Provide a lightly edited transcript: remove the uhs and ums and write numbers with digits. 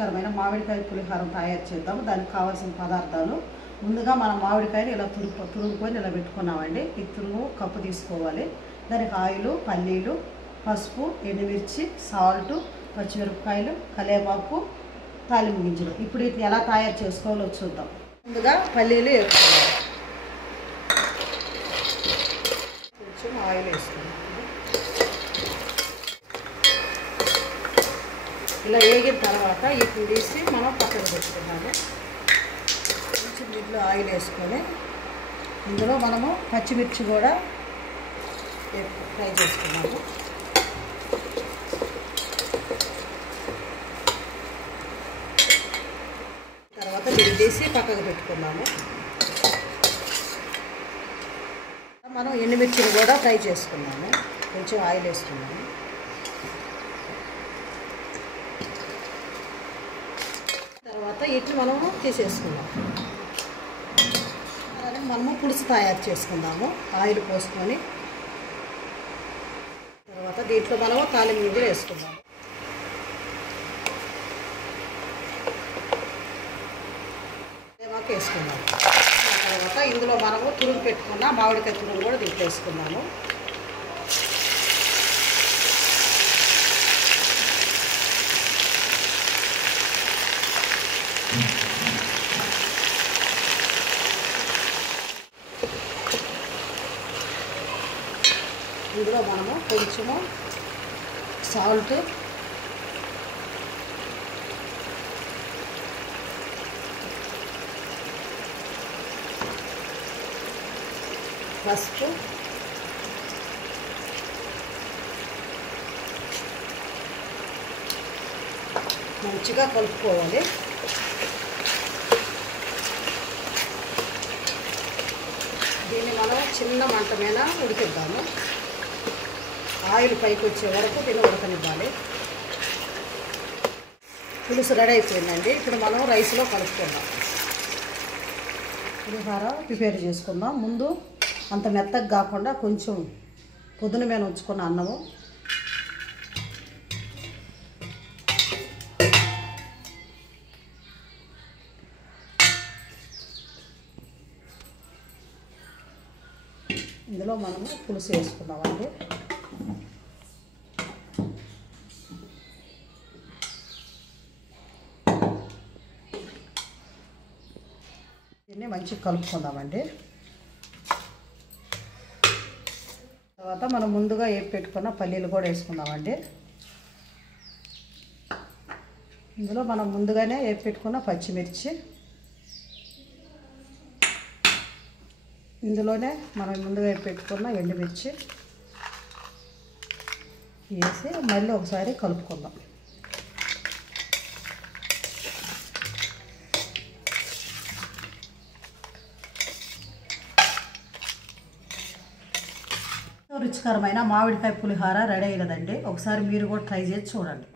రుచికరమైన మామిడికాయ పులిహారం తయారు చేద్దాము. దానికి కావాల్సిన పదార్థాలు ముందుగా మనం మామిడికాయని ఇలా తురుముకొని ఇలా పెట్టుకున్నామండి. ఈ తురుము కప్పు తీసుకోవాలి. దానికి ఆయిల్, పల్లీలు, పసుపు, ఎండుమిర్చి, సాల్ట్, పచ్చిమిరపకాయలు, కరివేపాకు, తాలింపు గింజలు. ఇప్పుడు వీటిని ఎలా తయారు చేసుకోవాలో చూద్దాం. ముందుగా పల్లీలు వేసుకోవాలి. కొంచెం ఆయిల్ వేసుకోవాలి. ఇలా వేగిన తర్వాత వీటిని తీసి మనం పక్కన పెట్టుకున్నాము. కొంచెం దీంట్లో ఆయిల్ వేసుకొని ఇందులో మనము పచ్చిమిర్చి కూడా ఫ్రై చేసుకున్నాము. తర్వాత దీన్ని తీసి పక్కకు పెట్టుకున్నాము. మనం ఎండుమిర్చిని కూడా ఫ్రై చేసుకున్నాము. కొంచెం ఆయిల్ వేసుకున్నాము. తర్వాత వీటిని మనము తీసేసుకున్నాం. అలాగే మనము పులుసు తయారు చేసుకుందాము. ఆయిల్ పోసుకొని తర్వాత దీంట్లో మనము తాలింపు గింజలు వేసుకుందాము. వేసుకున్నాము. తర్వాత ఇందులో మనము తురుము పెట్టుకున్న మామిడికాయ తురుము కూడా దీంట్లో వేసుకున్నాము. ఇందులో మనము కొంచెము సాల్ట్, పసుపు, మంచిగా కలుపుకోవాలి. దీన్ని మనం చిన్న మంట మీద ఉడికిద్దాము. ఆయిల్ పైకి వచ్చే వరకు దీన్ని ఉడకనివ్వాలి. పులుసు రెడీ అయిపోయిందండి. ఇప్పుడు మనం రైస్లో కలుపుకుందాం. పులిహోర ప్రిపేర్ చేసుకుందాం. ముందు అంత మెత్తగా కాకుండా కొంచెం పొద్దున మీద ఉంచుకున్న అన్నము, ఇందులో మనము పులుసు వేసుకున్నామండి. దీన్ని మంచిగా కలుపుకుందామండి. తర్వాత మనం ముందుగా వేపి పెట్టుకున్న పల్లీలు కూడా వేసుకుందామండి. ఇందులో మనం ముందుగానే వేపి పెట్టుకున్న పచ్చిమిర్చి, ఇందులోనే మనం ముందుగా వేపి పెట్టుకున్న ఎండుమిర్చి వేసి మళ్ళీ ఒకసారి కలుపుకుందాం. రుచికరమైన మామిడికాయ పులిహోర రెడీ అయినదండి. ఒకసారి మీరు కూడా ట్రై చేసి చూడండి.